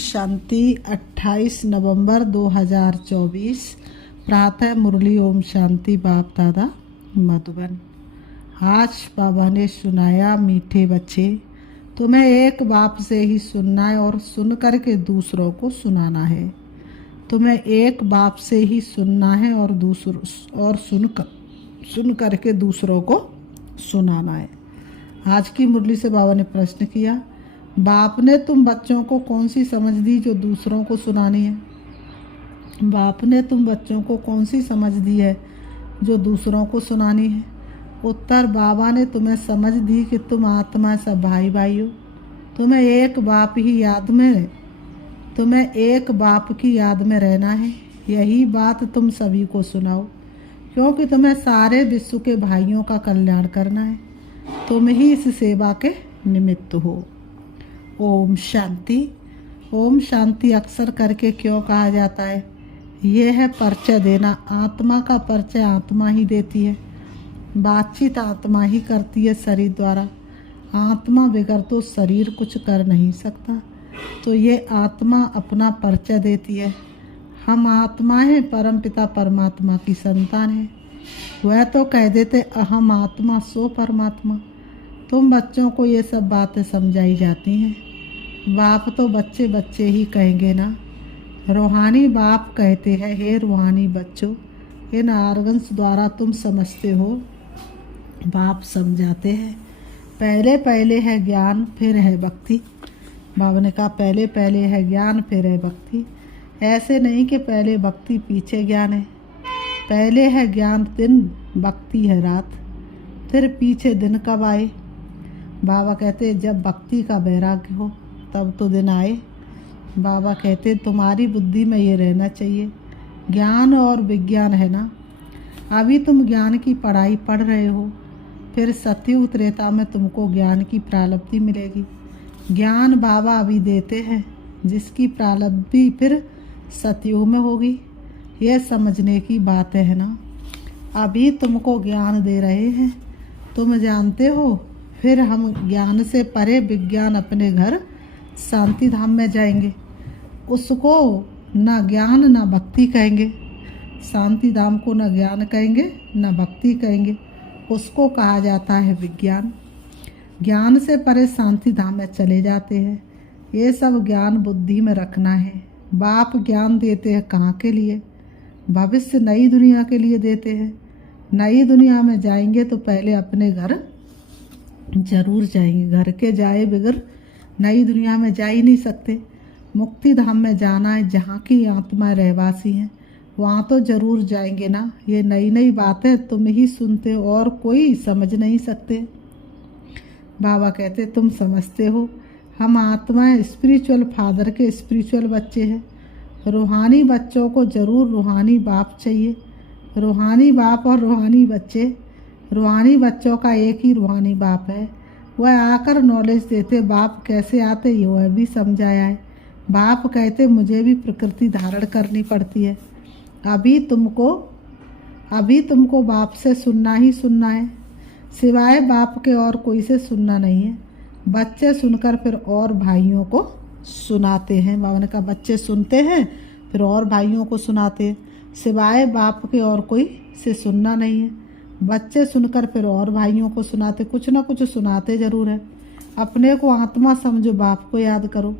शांति 28 नवंबर 2024 प्रातः मुरली ओम शांति बाप दादा मधुबन। आज बाबा ने सुनाया, मीठे बच्चे तुम्हें एक बाप से ही सुनना है और सुन कर के दूसरों को सुनाना है। तुम्हें एक बाप से ही सुनना है और सुन कर के दूसरों को सुनाना है। आज की मुरली से बाबा ने प्रश्न किया, बाप ने तुम बच्चों को कौन सी समझ दी जो दूसरों को सुनानी है? बाप ने तुम बच्चों को कौन सी समझ दी है जो दूसरों को सुनानी है? उत्तर, बाबा ने तुम्हें समझ दी कि तुम आत्मा सब भाई भाई हो। तुम्हें एक बाप की याद में रहना है। यही बात तुम सभी को सुनाओ, क्योंकि तुम्हें सारे विश्व के भाइयों का कल्याण करना है। तुम ही इस सेवा के निमित्त हो। ओम शांति। ओम शांति अक्सर करके क्यों कहा जाता है? यह है परिचय देना। आत्मा का परिचय आत्मा ही देती है। बातचीत आत्मा ही करती है शरीर द्वारा। आत्मा बगैर तो शरीर कुछ कर नहीं सकता। तो ये आत्मा अपना परिचय देती है। हम आत्मा हैं, परमपिता परमात्मा की संतान है। वह तो कह देते अहम आत्मा सो परमात्मा। तुम बच्चों को ये सब बातें समझाई जाती हैं। बाप तो बच्चे बच्चे ही कहेंगे ना। रूहानी बाप कहते हैं, हे रूहानी बच्चों, इन आर्गन्स द्वारा तुम समझते हो। बाप समझाते हैं, पहले पहले है ज्ञान फिर है भक्ति। बाबा ने कहा पहले पहले है ज्ञान फिर है भक्ति। ऐसे नहीं कि पहले भक्ति पीछे ज्ञान है। पहले है ज्ञान दिन, भक्ति है रात, फिर पीछे दिन कब आए? बाबा कहते जब भक्ति का वैराग्य हो तब तो दिन आए। बाबा कहते तुम्हारी बुद्धि में ये रहना चाहिए, ज्ञान और विज्ञान है ना। अभी तुम ज्ञान की पढ़ाई पढ़ रहे हो, फिर सतयुग त्रेता में तुमको ज्ञान की प्राप्ति मिलेगी। ज्ञान बाबा अभी देते हैं, जिसकी प्राप्ति फिर सतयुग में होगी। यह समझने की बात है ना। अभी तुमको ज्ञान दे रहे हैं, तुम जानते हो। फिर हम ज्ञान से परे विज्ञान अपने घर शांति धाम में जाएंगे। उसको ना ज्ञान ना भक्ति कहेंगे। शांति धाम को ना ज्ञान कहेंगे ना भक्ति कहेंगे, उसको कहा जाता है विज्ञान। ज्ञान से परे शांति धाम में चले जाते हैं। ये सब ज्ञान बुद्धि में रखना है। बाप ज्ञान देते हैं कहाँ के लिए? भविष्य नई दुनिया के लिए देते हैं। नई दुनिया में जाएंगे तो पहले अपने घर जरूर जाएंगे। घर के जाए बगैर नई दुनिया में जा ही नहीं सकते। मुक्ति धाम में जाना है, जहाँ की आत्मा रहवासी हैं, वहाँ तो जरूर जाएंगे ना। ये नई नई बातें तुम ही सुनते हो और कोई समझ नहीं सकते। बाबा कहते तुम समझते हो। हम आत्माएं स्पिरिचुअल फादर के स्पिरिचुअल बच्चे हैं। रूहानी बच्चों को जरूर रूहानी बाप चाहिए। रूहानी बाप और रूहानी बच्चे, रूहानी बच्चों का एक ही रूहानी बाप है। वह आकर नॉलेज देते। बाप कैसे आते ये वह भी समझाया है। बाप कहते मुझे भी प्रकृति धारण करनी पड़ती है। अभी तुमको बाप से सुनना ही सुनना है, सिवाय बाप के और कोई से सुनना नहीं है। बच्चे सुनकर फिर और भाइयों को सुनाते हैं। बाबा ने कहा बच्चे सुनते हैं फिर और भाइयों को सुनाते हैं। सिवाय बाप के और कोई से सुनना नहीं है। बच्चे सुनकर फिर और भाइयों को सुनाते, कुछ ना कुछ सुनाते जरूर है। अपने को आत्मा समझो, बाप को याद करो,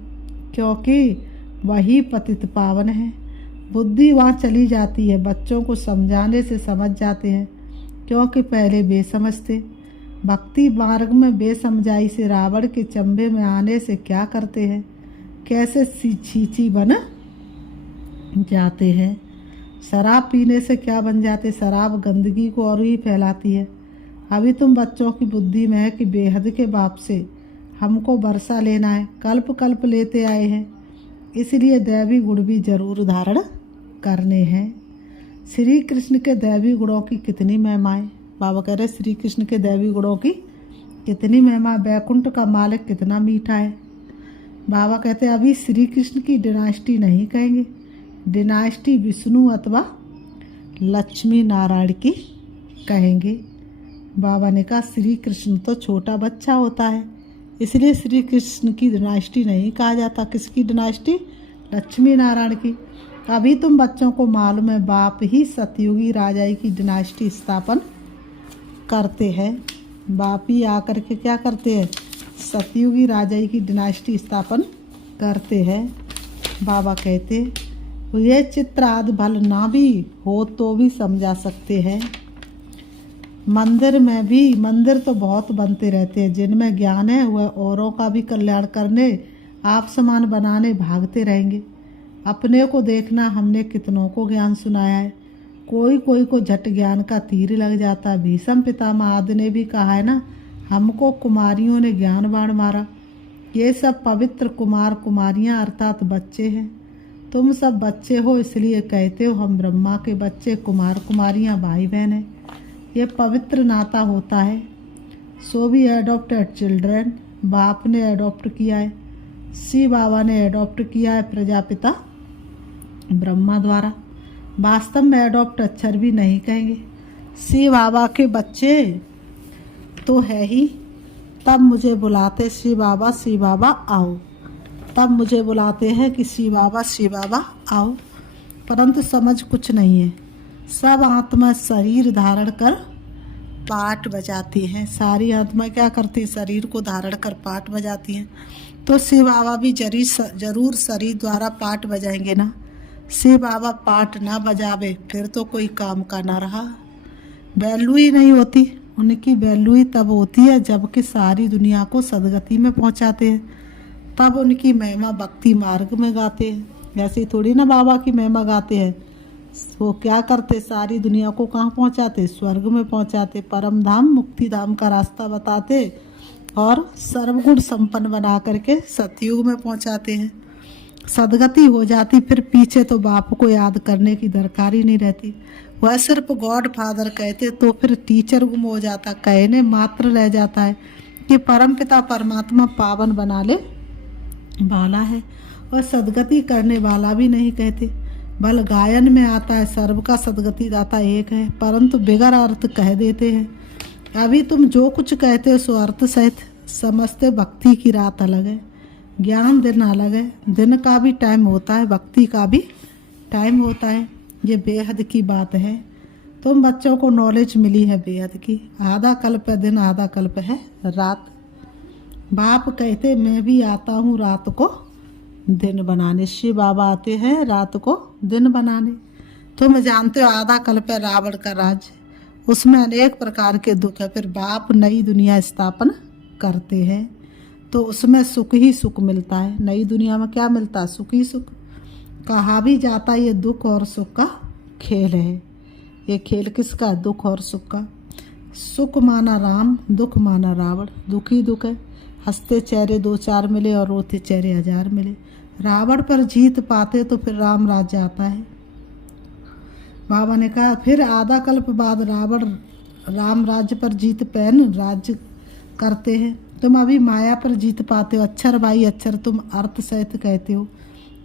क्योंकि वही पतित पावन है। बुद्धि वहाँ चली जाती है। बच्चों को समझाने से समझ जाते हैं, क्योंकि पहले बेसमझ थे। भक्ति मार्ग में बेसमझाई से रावण के चंबे में आने से क्या करते हैं, कैसे छींची बन जाते हैं। शराब पीने से क्या बन जाते? शराब गंदगी को और ही फैलाती है। अभी तुम बच्चों की बुद्धि में है कि बेहद के बाप से हमको वर्षा लेना है। कल्प कल्प लेते आए हैं, इसलिए दैवी गुण भी जरूर धारण करने हैं। श्री कृष्ण के दैवी गुणों की कितनी महिमाएं। बाबा कह रहे श्री कृष्ण के दैवी गुणों की कितनी महिमा। बैकुंठ का मालिक कितना मीठा है। बाबा कहते अभी श्री कृष्ण की डिनास्टी नहीं कहेंगे, डिनास्टी विष्णु अथवा लक्ष्मी नारायण की कहेंगे। बाबा ने कहा श्री कृष्ण तो छोटा बच्चा होता है, इसलिए श्री कृष्ण की डिनास्टी नहीं कहा जाता। किसकी डिनास्टी? लक्ष्मी नारायण की। अभी तुम बच्चों को मालूम है बाप ही सतयुगी राजाई की डिनास्टी स्थापन करते हैं। बाप ही आकर के क्या करते हैं? सतयुगी राजाई की डिनास्टी स्थापन करते हैं। बाबा कहते ये चित्र आदि भल ना भी हो तो भी समझा सकते हैं। मंदिर में भी, मंदिर तो बहुत बनते रहते हैं, जिनमें ज्ञान है वह औरों का भी कल्याण करने, आप समान बनाने भागते रहेंगे। अपने को देखना, हमने कितनों को ज्ञान सुनाया है। कोई कोई को झट ज्ञान का तीर लग जाता। भीष्म पितामह आदि ने भी कहा है ना, हमको कुमारियों ने ज्ञान बाण मारा। ये सब पवित्र कुमार कुमारियाँ अर्थात बच्चे हैं। तुम सब बच्चे हो इसलिए कहते हो हम ब्रह्मा के बच्चे, कुमार कुमारियाँ भाई बहन हैं। ये पवित्र नाता होता है। सो भी एडॉप्टेड चिल्ड्रन, बाप ने एडॉप्ट किया है, शिव बाबा ने एडॉप्ट किया है प्रजापिता ब्रह्मा द्वारा। वास्तव में एडॉप्ट अक्षर भी नहीं कहेंगे। शिव बाबा के बच्चे तो है ही, तब मुझे बुलाते शिव बाबा आओ, तब मुझे बुलाते हैं कि शिव बाबा आओ। परंतु समझ कुछ नहीं है। सब आत्मा शरीर धारण कर पाठ बजाती हैं। सारी आत्मा क्या करती है? शरीर को धारण कर पाठ बजाती हैं। तो शिव बाबा भी जरूर शरीर द्वारा पाठ बजाएंगे ना। शिव बाबा पाठ ना बजावे फिर तो कोई काम का ना रहा, वैल्यू ही नहीं होती। उनकी वैल्यू ही तब होती है जबकि सारी दुनिया को सदगति में पहुंचाते हैं, तब उनकी महिमा भक्ति मार्ग में गाते हैं। ऐसे थोड़ी ना बाबा की महिमा गाते हैं। वो क्या करते? सारी दुनिया को कहाँ पहुँचाते? स्वर्ग में पहुँचाते, परम धाम मुक्ति धाम का रास्ता बताते और सर्वगुण संपन्न बना करके सतयुग में पहुँचाते हैं। सदगति हो जाती, फिर पीछे तो बाप को याद करने की दरकार ही नहीं रहती। वह सिर्फ गॉड फादर कहते तो फिर टीचर गुम हो जाता, कहने मात्र रह जाता है कि परम पिता परमात्मा पावन बना ले वाला है, और सदगति करने वाला भी नहीं कहते। बल गायन में आता है सर्व का सदगति दाता एक है, परंतु बिगर अर्थ कह देते हैं। अभी तुम जो कुछ कहते हो सो अर्थ सहित समझते। भक्ति की रात अलग है, ज्ञान दिन अलग है। दिन का भी टाइम होता है, भक्ति का भी टाइम होता है। ये बेहद की बात है। तुम बच्चों को नॉलेज मिली है बेहद की। आधा कल्प है दिन, आधा कल्प है रात। बाप कहते मैं भी आता हूँ रात को दिन बनाने। शिव बाबा आते हैं रात को दिन बनाने। तुम जानते हो आधा कल्प है रावण का राज्य, उसमें अनेक प्रकार के दुख है। फिर बाप नई दुनिया स्थापन करते हैं तो उसमें सुख ही सुख मिलता है। नई दुनिया में क्या मिलता है? सुख ही सुख। कहा भी जाता है ये दुख और सुख का खेल है। ये खेल किसका? दुख और सुख का। सुख माना राम, दुख माना रावण। दुख ही दुख है। हंसते चेहरे दो चार मिले और रोते चेहरे हजार मिले। रावण पर जीत पाते तो फिर राम राज्य आता है। बाबा ने कहा फिर आधा कल्प बाद रावण राम राज्य पर जीत पैन राज्य करते हैं। तुम अभी माया पर जीत पाते हो। अक्षर भाई अक्षर तुम अर्थ सहित कहते हो।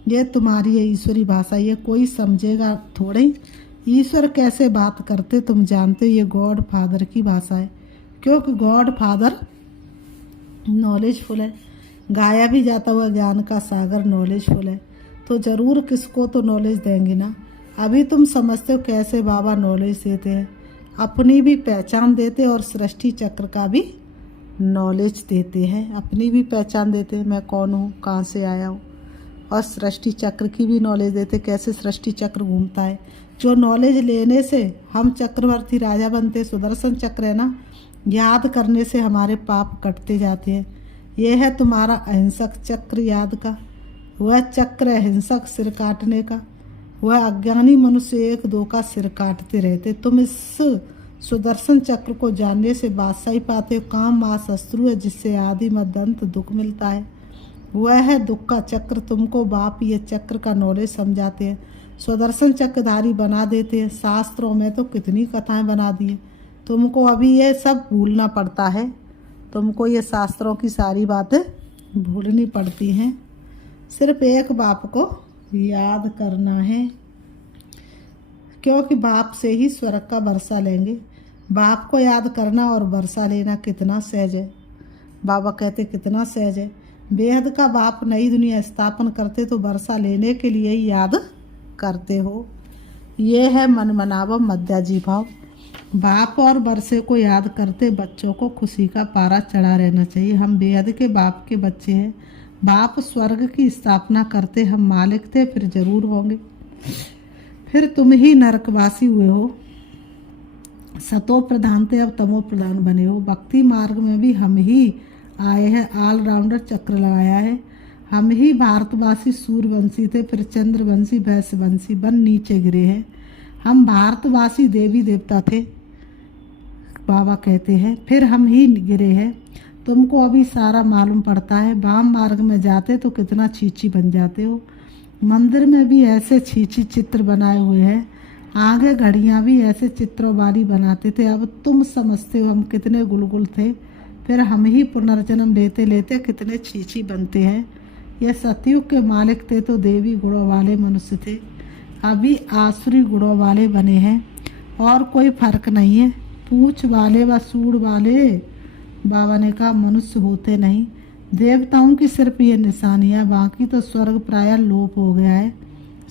ये तुम्हारी है ईश्वरी भाषा, ये कोई समझेगा थोड़े। ईश्वर कैसे बात करते तुम जानते हो। ये गॉड फादर की भाषा है, क्योंकि गॉड फादर नॉलेजफुल है। गाया भी जाता हुआ ज्ञान का सागर नॉलेजफुल है, तो ज़रूर किसको तो नॉलेज देंगे ना। अभी तुम समझते हो कैसे बाबा नॉलेज देते हैं। अपनी भी पहचान देते और सृष्टि चक्र का भी नॉलेज देते हैं। अपनी भी पहचान देते हैं, मैं कौन हूँ, कहाँ से आया हूँ, और सृष्टि चक्र की भी नॉलेज देते, कैसे सृष्टि चक्र घूमता है। जो नॉलेज लेने से हम चक्रवर्ती राजा बनते। सुदर्शन चक्र है ना, याद करने से हमारे पाप कटते जाते हैं। यह है तुम्हारा अहिंसक चक्र याद का। वह चक्र अहिंसक सिर काटने का। वह अज्ञानी मनुष्य एक दो का सिर काटते रहते। तुम इस सुदर्शन चक्र को जानने से बादशाही पाते हो। काम मां शत्रु है जिससे आदि मध्य अंत दुख मिलता है। वह है दुख का चक्र। तुमको बाप ये चक्र का नॉलेज समझाते हैं, सुदर्शन चक्रधारी बना देते हैं। शास्त्रों में तो कितनी कथाएं बना दी है। तुमको अभी ये सब भूलना पड़ता है। तुमको ये शास्त्रों की सारी बातें भूलनी पड़ती हैं। सिर्फ एक बाप को याद करना है, क्योंकि बाप से ही स्वर्ग का वर्षा लेंगे। बाप को याद करना और वर्षा लेना कितना सहज है। बाबा कहते कितना सहज है। बेहद का बाप नई दुनिया स्थापन करते तो वर्षा लेने के लिए ही याद करते हो। ये है मन मनावा मध्याजी भाव। बाप और वर्षे को याद करते बच्चों को खुशी का पारा चढ़ा रहना चाहिए। हम बेहद के बाप के बच्चे हैं। बाप स्वर्ग की स्थापना करते, हम मालिक थे, फिर जरूर होंगे। फिर तुम ही नरकवासी हुए हो। सतो प्रधान थे, अब तमो प्रधान बने हो। भक्ति मार्ग में भी हम ही आए हैं, ऑलराउंडर चक्र लगाया है। हम ही भारतवासी सूर्यवंशी थे, फिर चंद्रवंशी वैश्यवंशी बन नीचे गिरे हैं। हम भारतवासी देवी देवता थे, बाबा कहते हैं, फिर हम ही गिरे हैं। तुमको अभी सारा मालूम पड़ता है। वाम मार्ग में जाते तो कितना छींची बन जाते हो। मंदिर में भी ऐसे छींची चित्र बनाए हुए हैं। आगे घड़ियाँ भी ऐसे चित्रों वाली बनाते थे। अब तुम समझते हो हम कितने गुलगुल थे। फिर हम ही पुनर्जन्म लेते लेते कितने छींची बनते हैं। ये सतयुग के मालिक थे तो देवी गुणों वाले मनुष्य थे, अभी आसुरी गुणों वाले बने हैं। और कोई फर्क नहीं है। पूंछ वाले व सूढ़ वाले, बाबा ने कहा, मनुष्य होते नहीं। देवताओं की सिर्फ ये निशानियाँ, बाकी तो स्वर्ग प्राय लोप हो गया है।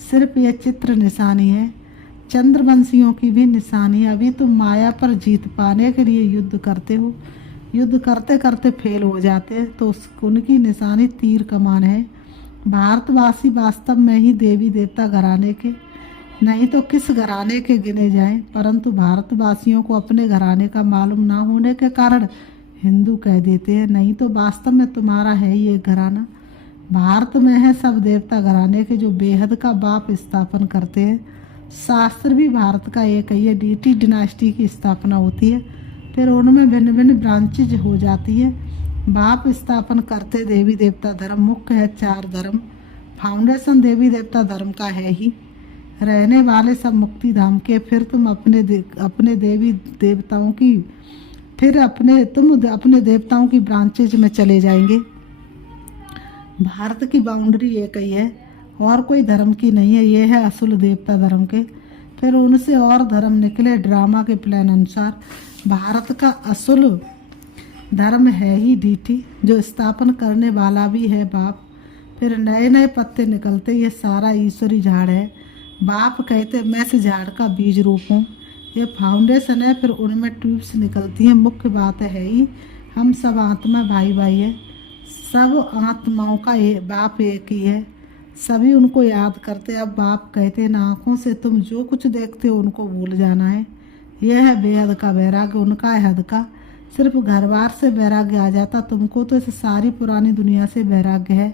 सिर्फ ये चित्र निशानी है। चंद्रवंशियों की भी निशानी है। अभी तुम माया पर जीत पाने के लिए युद्ध करते हो। युद्ध करते करते फेल हो जाते हैं तो उनकी निशानी तीर कमान है। भारतवासी वास्तव में ही देवी देवता घराने के, नहीं तो किस घराने के गिने जाएं। परंतु भारतवासियों को अपने घराने का मालूम ना होने के कारण हिंदू कह देते हैं, नहीं तो वास्तव में तुम्हारा है ही एक घराना। भारत में है सब देवता घराने के जो बेहद का बाप स्थापन करते हैं। शास्त्र भी भारत का एक ही है। डीटी डिनास्टी की स्थापना होती है, फिर उनमें भिन्न भिन्न ब्रांचेज हो जाती है। बाप स्थापन करते देवी देवता धर्म मुख्य है। 4 धर्म फाउंडेशन देवी देवता धर्म का है ही। रहने वाले सब मुक्ति धाम के। फिर तुम अपने देवी देवताओं की, फिर अपने देवताओं की ब्रांचेज में चले जाएंगे। भारत की बाउंड्री एक ही है और कोई धर्म की नहीं है। ये है असुल देवता धर्म के। फिर उनसे और धर्म निकले ड्रामा के प्लान अनुसार। भारत का असुल धर्म है ही डीटी, जो स्थापन करने वाला भी है बाप। फिर नए नए पत्ते निकलते, ये सारा ईश्वरी झाड़ है। बाप कहते मैं इस झाड़ का बीज रूप हूँ। ये फाउंडेशन है, फिर उनमें ट्यूब्स निकलती हैं। मुख्य बात है ही हम सब आत्मा भाई भाई है। सब आत्माओं का बाप एक ही है। सभी उनको याद करते। अब बाप कहते हैं आँखों से तुम जो कुछ देखते हो उनको भूल जाना है। यह है बेहद का वैराग्य, उनका है हद का। सिर्फ घर बार से वैराग्य आ जाता, तुमको तो इस सारी पुरानी दुनिया से वैराग्य है।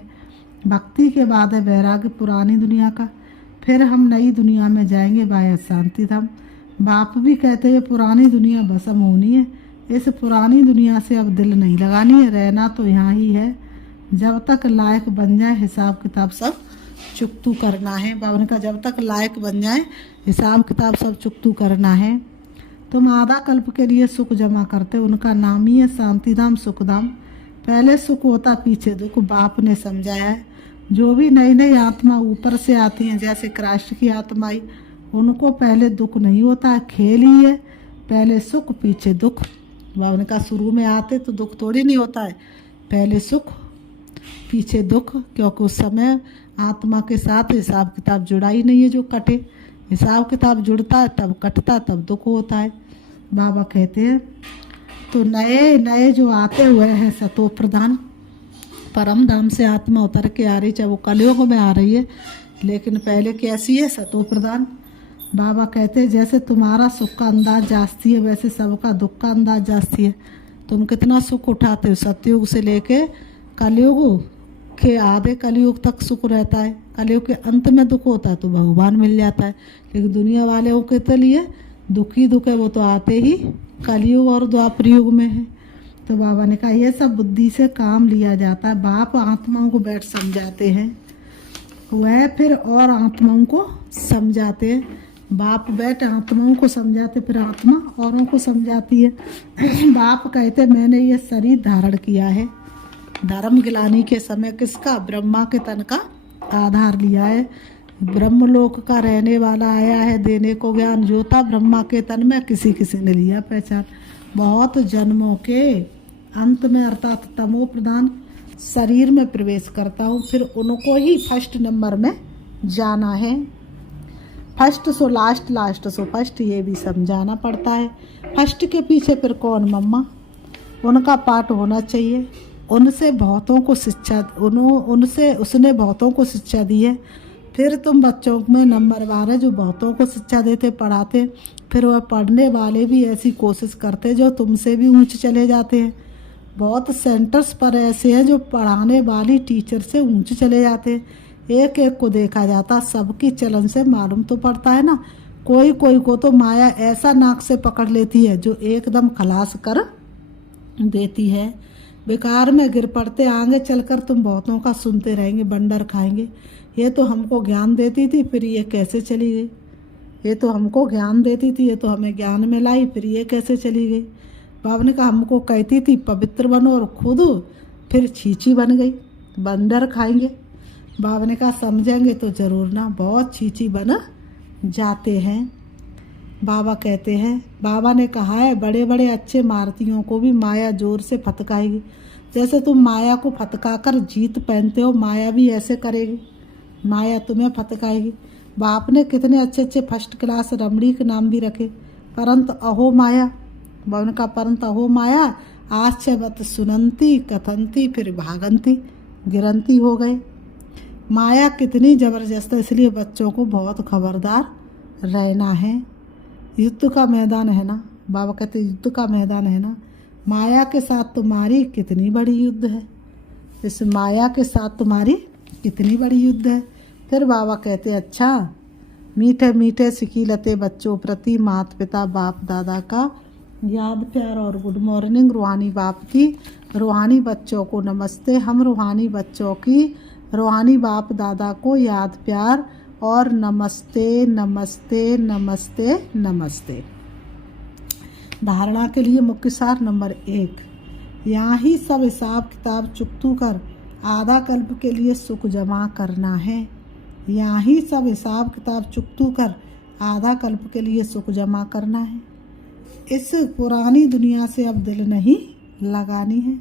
भक्ति के बाद है वैराग्य पुरानी दुनिया का। फिर हम नई दुनिया में जाएंगे वाया शांति धाम। बाप भी कहते हैं पुरानी दुनिया भस्म होनी है। इस पुरानी दुनिया से अब दिल नहीं लगानी है, रहना तो यहाँ ही है। जब तक लायक बन जाए हिसाब किताब सब चुकतू करना है। बाबा ने कहा जब तक लायक बन जाए हिसाब किताब सब चुकतू करना है। तुम आधा कल्प के लिए सुख जमा करते, उनका नाम ही है शांतिधाम सुखधाम। पहले सुख होता पीछे दुख, बाप ने समझाया है। जो भी नई नई आत्मा ऊपर से आती हैं, जैसे कृष्ण की आत्मा आई, उनको पहले दुख नहीं होता है, खेल ही है। पहले सुख पीछे दुख। बाबा ने कहा शुरू में आते तो दुख थोड़ी नहीं होता है, पहले सुख पीछे दुख, क्योंकि उस समय आत्मा के साथ हिसाब किताब जुड़ा ही नहीं है जो कटे। हिसाब किताब जुड़ता है तब कटता, तब दुख होता है। बाबा कहते हैं तो नए नए जो आते हुए हैं सतो प्रधान, परम धाम से आत्मा उतर के आ रही, चाहे वो कलयुग में आ रही है, लेकिन पहले कैसी है सतो प्रधान। बाबा कहते हैं जैसे तुम्हारा सुख का अंदाज जास्ती है वैसे सबका दुख का अंदाज जास्ती है। तुम कितना सुख उठाते हो, सतयुग से लेके कलयुग के आधे कलयुग तक सुख रहता है। कलयुग के अंत में दुख होता है तो भगवान मिल जाता है। लेकिन दुनिया वाले के लिए दुख ही दुख है, वो तो आते ही कलयुग और द्वापर युग में है। तो बाबा ने कहा ये सब बुद्धि से काम लिया जाता है। बाप आत्माओं को बैठ समझाते हैं, वह फिर और आत्माओं को समझाते हैं। बाप बैठ आत्माओं को समझाते, फिर आत्मा औरों को समझाती है। बाप कहते मैंने ये शरीर धारण किया है। धर्म गिलानी के समय किसका? ब्रह्मा के तन का आधार लिया है। ब्रह्मलोक का रहने वाला आया है देने को ज्ञान। जो था ब्रह्मा के तन में किसी किसी ने लिया पहचान। बहुत जन्मों के अंत में अर्थात तमो प्रधान शरीर में प्रवेश करता हूँ, फिर उनको ही फर्स्ट नंबर में जाना है। First so last, last so first, ये भी समझाना पड़ता है। फर्स्ट के पीछे फिर कौन मम्मा, उनका पाठ होना चाहिए। उनसे बहुतों को शिक्षा, उनसे उसने बहुतों को शिक्षा दी है। फिर तुम बच्चों में नंबर 12 जो बहुतों को शिक्षा देते पढ़ाते, फिर वह पढ़ने वाले भी ऐसी कोशिश करते जो तुमसे भी ऊंचे चले जाते हैं। बहुत सेंटर्स पर ऐसे हैं जो पढ़ाने वाली टीचर से ऊंचे चले जाते हैं। एक एक को देखा जाता, सबकी चलन से मालूम तो पड़ता है ना। कोई कोई को तो माया ऐसा नाक से पकड़ लेती है जो एकदम खलास कर देती है। बेकार में गिर पड़ते, आगे चलकर तुम बहुतों का सुनते रहेंगे, बंडर खाएंगे। ये तो हमको ज्ञान देती थी, फिर ये कैसे चली गई। ये तो हमको ज्ञान देती थी, ये तो हमें ज्ञान में लाई, फिर ये कैसे चली गई। बाबा ने कहा हमको कहती थी पवित्र बनो, और खुद फिर छींची बन गई, बंदर खाएंगे। बाबा ने कहा समझेंगे तो ज़रूर ना, बहुत छींची बन जाते हैं। बाबा कहते हैं, बाबा ने कहा है बड़े बड़े अच्छे मारतियों को भी माया जोर से फटकाएगी। जैसे तुम माया को फटकाकर जीत पहनते हो, माया भी ऐसे करेगी, माया तुम्हें फटकाएगी। बाप ने कितने अच्छे अच्छे फर्स्ट क्लास रमणी के नाम भी रखे, परंतु अहो माया, बाबा का परंतु अहो माया आश्चर्यवत सुनंती कथंती फिर भागंती, गिरंती हो गए। माया कितनी ज़बरदस्त है, इसलिए बच्चों को बहुत खबरदार रहना है। युद्ध का मैदान है ना, बाबा कहते युद्ध का मैदान है ना। माया के साथ तुम्हारी कितनी बड़ी युद्ध है, इस माया के साथ तुम्हारी कितनी बड़ी युद्ध है। फिर बाबा कहते अच्छा, मीठे मीठे सिकीलते बच्चों प्रति माता पिता बाप दादा का याद प्यार और गुड मॉर्निंग। रूहानी बाप की रूहानी बच्चों को नमस्ते। हम रूहानी बच्चों की रूहानी बाप दादा को याद प्यार और नमस्ते नमस्ते नमस्ते नमस्ते। धारणा के लिए मुख्य सार नंबर 1, यहाँ ही सब हिसाब किताब चुकतू कर आधा कल्प के लिए सुख जमा करना है। यहाँ ही सब हिसाब किताब चुकतू कर आधा कल्प के लिए सुख जमा करना है। इस पुरानी दुनिया से अब दिल नहीं लगानी है।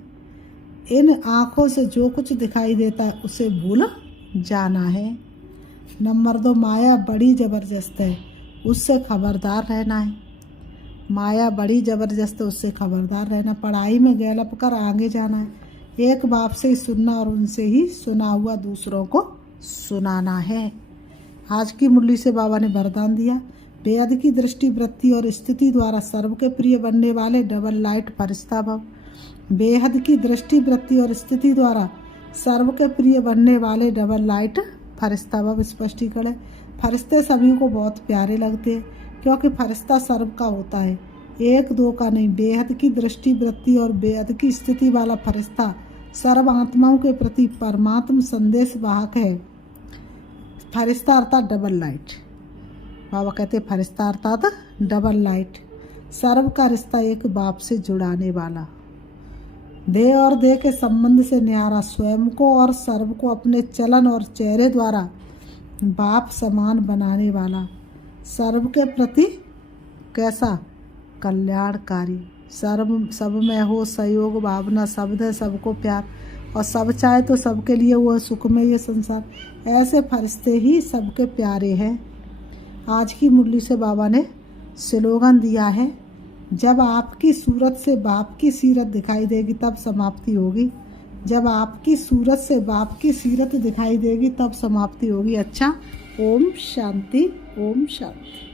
इन आँखों से जो कुछ दिखाई देता है उसे भूल जाना है। नंबर 2, माया बड़ी ज़बरदस्त है, उससे खबरदार रहना है। माया बड़ी ज़बरदस्त है, उससे खबरदार रहना। पढ़ाई में गैलप कर आगे जाना है। एक बाप से ही सुनना और उनसे ही सुना हुआ दूसरों को सुनाना है। आज की मुरली से बाबा ने वरदान दिया, बेहद की दृष्टि वृत्ति और स्थिति द्वारा सर्व के प्रिय बनने वाले डबल लाइट फरिश्ता भव। बेहद की दृष्टि वृत्ति और स्थिति द्वारा सर्व के प्रिय बनने वाले डबल लाइट फरिश्ता भव। स्पष्टीकरण है, फरिश्ते सभी को बहुत प्यारे लगते हैं क्योंकि फरिश्ता सर्व का होता है, एक दो का नहीं। बेहद की दृष्टि वृत्ति और बेहद की स्थिति वाला फरिश्ता सर्व आत्माओं के प्रति परमात्म संदेश वाहक है। फरिश्ता अर्थात डबल लाइट। बाबा कहते हैं फरिश्ता अर्थात डबल लाइट, सर्व का रिश्ता एक बाप से जुड़ाने वाला, देह और देह के संबंध से न्यारा, स्वयं को और सर्व को अपने चलन और चेहरे द्वारा बाप समान बनाने वाला, सर्व के प्रति कैसा कल्याणकारी, सब में हो सहयोग भावना, शब्द है सबको प्यार और सब चाहे तो सबके लिए वो सुख में ये संसार। ऐसे फरिश्ते ही सबके प्यारे हैं। आज की मुरली से बाबा ने स्लोगन दिया है, जब आपकी सूरत से बाप की सीरत दिखाई देगी तब समाप्ति होगी। जब आपकी सूरत से बाप की सीरत दिखाई देगी तब समाप्ति होगी। अच्छा, ओम शांति, ओम शांति।